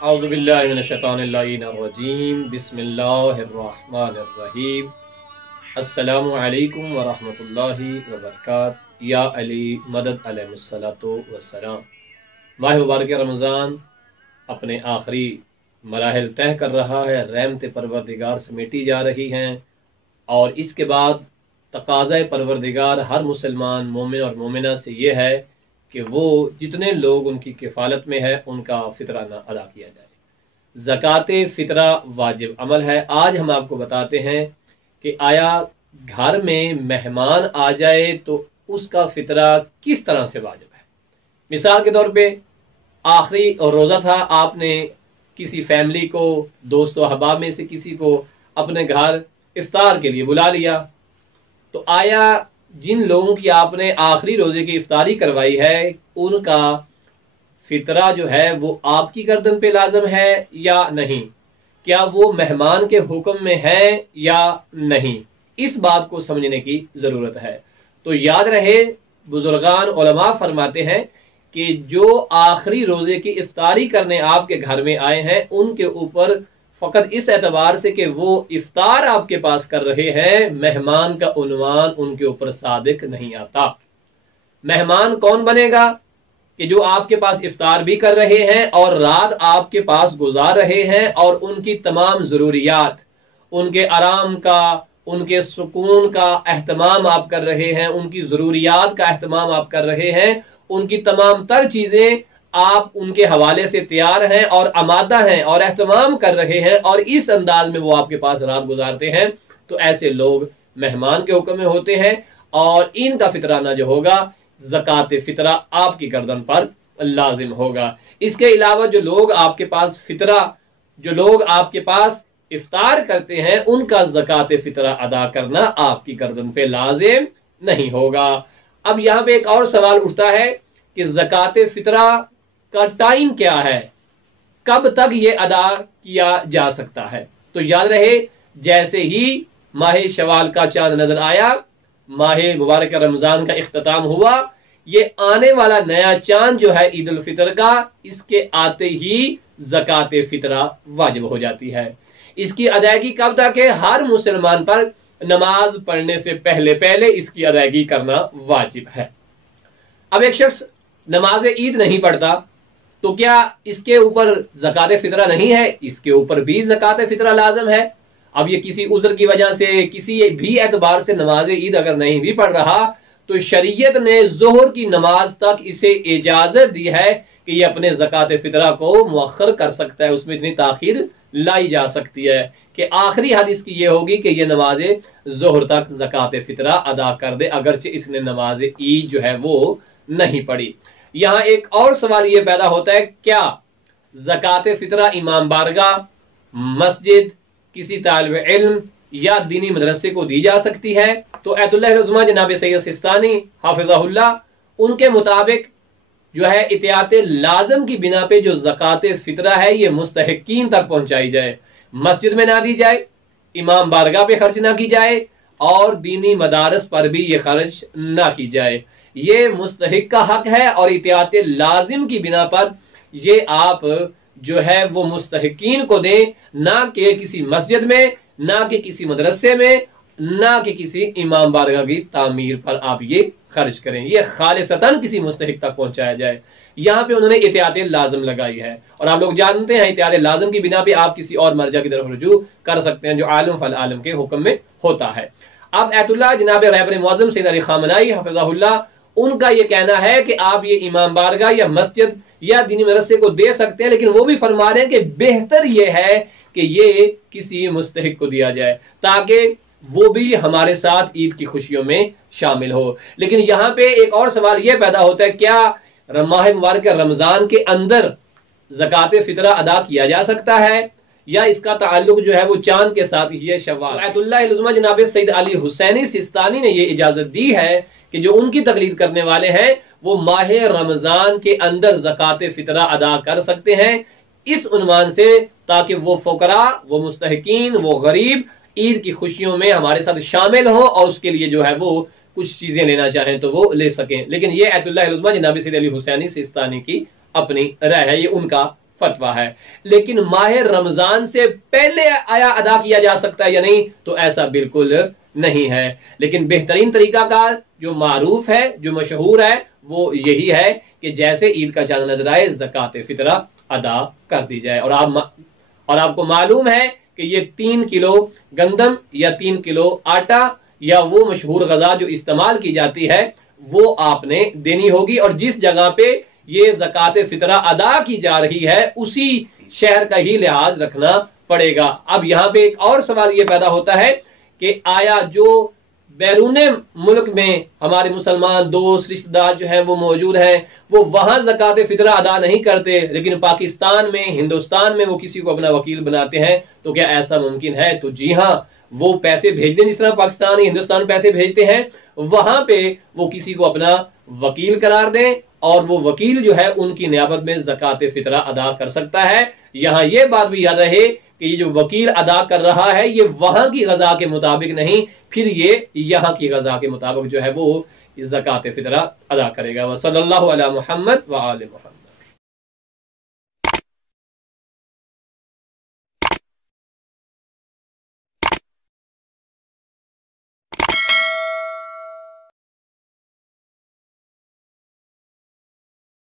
अऊज़ु बिल्लाहि मिनश्शैतानिर्रजीम बिस्मिल्लाहिर्रहमानिर्रहीम अस्सलामु अलैकुम व रहमतुल्लाहि व बरकातहू। या अली मदद अलैहिस्सलातु वस्सलाम। माह मुबारक रमज़ान अपने आखिरी मराहिल तय कर रहा है, रहमत परवरदिगार समेटी जा रही हैं और इसके बाद तकाज़ा परवरदिगार हर मुसलमान मोमिन और मोमिना से ये है कि वो जितने लोग उनकी किफ़ालत में है उनका फ़ितराना अदा किया जाए। ज़कात फ़ितरा वाजिब अमल है। आज हम आपको बताते हैं कि आया घर में मेहमान आ जाए तो उसका फ़ितरा किस तरह से वाजिब है। मिसाल के तौर पे आखिरी रोज़ा था, आपने किसी फैमिली को, दोस्तों अहबाब में से किसी को अपने घर इफ्तार के लिए बुला लिया, तो आया जिन लोगों की आपने आखिरी रोजे की इफ्तारी करवाई है उनका फितरा जो है वो आपकी गर्दन पे लाजम है या नहीं, क्या वो मेहमान के हुक्म में है या नहीं, इस बात को समझने की ज़रूरत है। तो याद रहे, बुजुर्गान उलमा फरमाते हैं कि जो आखिरी रोजे की इफ्तारी करने आपके घर में आए हैं उनके ऊपर फ़कत इस एतबार से कि वो इफ्तार आपके पास कर रहे हैं, मेहमान का उन्वान उनके ऊपर सादिक नहीं आता। मेहमान कौन बनेगा कि जो आपके पास इफ्तार भी कर रहे हैं और रात आपके पास गुजार रहे हैं और उनकी तमाम ज़रूरियात, उनके आराम का, उनके सुकून का एहतमाम आप कर रहे हैं, उनकी ज़रूरियात का एहतमाम आप कर रहे हैं, उनकी तमाम तर चीज़ें आप उनके हवाले से तैयार हैं और आमादा हैं और एहतमाम कर रहे हैं और इस अंदाज में वो आपके पास रात गुजारते हैं, तो ऐसे लोग मेहमान के हुक्म में होते हैं और इनका फितराना जो होगा ज़कात फितरा आपकी गर्दन पर लाजिम होगा। इसके अलावा जो लोग आपके पास फितरा, जो लोग आपके पास इफ्तार करते हैं उनका ज़कात फितरा अदा करना आपकी गर्दन पे लाजिम नहीं होगा। अब यहाँ पे एक और सवाल उठता है कि ज़कात फितरा का टाइम क्या है, कब तक ये अदा किया जा सकता है। तो याद रहे, जैसे ही माह शवाल का चांद नजर आया, माह मुबारक रमजान का इख्तिताम हुआ, ये आने वाला नया चांद जो है ईद उल फितर का, इसके आते ही ज़कात फितरा वाजिब हो जाती है। इसकी अदायगी कब तक है? हर मुसलमान पर नमाज पढ़ने से पहले पहले इसकी अदायगी करना वाजिब है। अब एक शख्स नमाज ईद नहीं पढ़ता तो क्या इसके ऊपर ज़कात फितरा नहीं है? इसके ऊपर भी ज़कात फितरा लाजम है। अब ये किसी उज़्र की वजह से, किसी भी एतबार से नमाज ईद अगर नहीं भी पढ़ रहा तो शरीयत ने ज़ोहर की नमाज तक इसे इजाज़त दी है कि ये अपने ज़कात फितरा को मुअख्खर कर सकता है, उसमें इतनी ताख़ीर लाई जा सकती है कि आखिरी हद इसकी ये होगी कि ये नमाज ज़ोहर तक ज़कात फितरा अदा कर दे, अगरचे इसने नमाज ईद जो है वो नहीं पढ़ी। यहाँ एक और सवाल ये पैदा होता है, क्या ज़कात फितरा इमाम बारगाह, मस्जिद, किसी तालिब इल्म या दीनी मदरसे को दी जा सकती है? तो अयतुल्लाह उज़्मा जनाब सैयद सिस्तानी हाफिज़हुल्लाह, उनके मुताबिक जो है इतियात लाजम की बिना पे जो ज़कात फितरा है ये मुस्तहिकीन तक पहुंचाई जाए, मस्जिद में ना दी जाए, इमाम बारगाह पे खर्च ना की जाए और दीनी मदारस पर भी ये खर्च ना की जाए। ये मुस्तहिक का हक है और इतियात लाजिम की बिना पर ये आप जो है वो मुस्तहिकीन को दें, ना कि किसी मस्जिद में, ना कि किसी मदरसे में, ना कि किसी इमाम बारगाह की तामीर पर आप ये खर्च करें। ये खालिसतन किसी मुस्तहिक तक पहुंचाया जाए। यहाँ पे उन्होंने इतियात लाजम लगाई है और आप लोग जानते हैं इतियात लाजम की बिना पे आप किसी और मर्जा की तरफ रुजू कर सकते हैं जो आलम फल आलम के हुक्म में होता है। अब अयतुल्लाह जनाब रहबर मुअज़्ज़म सैयद अली खामनाई हफ़िज़हुल्लाह, उनका ये कहना है कि आप ये इमाम बारगाह या मस्जिद या दीनी मदरसे को दे सकते हैं, लेकिन वो भी फरमा रहे हैं कि बेहतर ये है कि ये किसी मुस्तहिक को दिया जाए ताकि वो भी हमारे साथ ईद की खुशियों में शामिल हो। लेकिन यहाँ पे एक और सवाल ये पैदा होता है, क्या माह मुबारक रमजान के अंदर ज़कात फितरा अदा किया जा सकता है या इसका ताल्लुक जो है वो चांद के साथ ही है, शव्वाल। अयतुल्लाह उज़्मा जनाब सैयद अली हुसैनी सिस्तानी ने ये इजाजत दी है कि जो उनकी तकलीद करने वाले हैं वो माह रमजान के अंदर ज़कात फितरा अदा कर सकते हैं, इस उन्वान से ताकि वो फ़ुकरा, वो मुस्तहिकीन, वो गरीब ईद की खुशियों में हमारे साथ शामिल हो और उसके लिए जो है वो कुछ चीजें लेना चाहें तो वो ले सकें। लेकिन ये अयतुल्लाह उज़्मा जनाब सैयद अली हुसैनी सिस्तानी की अपनी राय है, ये उनका فتویٰ ہے۔ لیکن ماہ رمضان سے پہلے آیا ادا کیا جا سکتا ہے یا نہیں، تو ایسا بالکل نہیں ہے۔ لیکن بہترین طریقہ کار جو معروف ہے، جو مشہور ہے، وہ یہی ہے کہ جیسے عید کا چاند نظر آئے زکوٰۃ فطرہ ادا کر دی جائے۔ اور آپ کو معلوم ہے کہ یہ 3 کلو گندم یا 3 کلو آٹا یا وہ مشہور غذا جو استعمال کی جاتی ہے وہ آپ نے دینی ہوگی، اور جس جگہ پہ یہ زکوٰۃ فطرہ ادا کی جا رہی ہے اسی شہر کا ہی لحاظ رکھنا پڑے گا۔ اب یہاں پہ ایک اور سوال یہ پیدا ہوتا ہے کہ آیا جو بیرون ملک میں ہمارے مسلمان دوست رشتہ دار جو ہیں وہ موجود ہیں، وہ وہاں زکوٰۃ فطرہ ادا نہیں کرتے، لیکن پاکستان میں، ہندوستان میں وہ کسی کو اپنا وکیل بناتے ہیں، تو کیا ایسا ممکن ہے؟ تو جی ہاں، وہ پیسے بھیج دیں جس طرح پاکستان یا ہندوستان پیسے بھیجتے ہیں، وہاں پہ وہ کسی کو اپنا وکیل قرار دیں، اور وہ وکیل جو ہے ان کی نیابت میں زکوٰۃ فطرہ ادا کر سکتا ہے۔ یہاں یہ بات بھی یاد رہے کہ یہ جو وکیل ادا کر رہا ہے یہ وہاں کی غذا کے مطابق نہیں، پھر یہ یہاں کی غذا کے مطابق جو ہے وہ زکوٰۃ فطرہ ادا کرے گا۔ وصلی اللہ علی محمد وآل محمد۔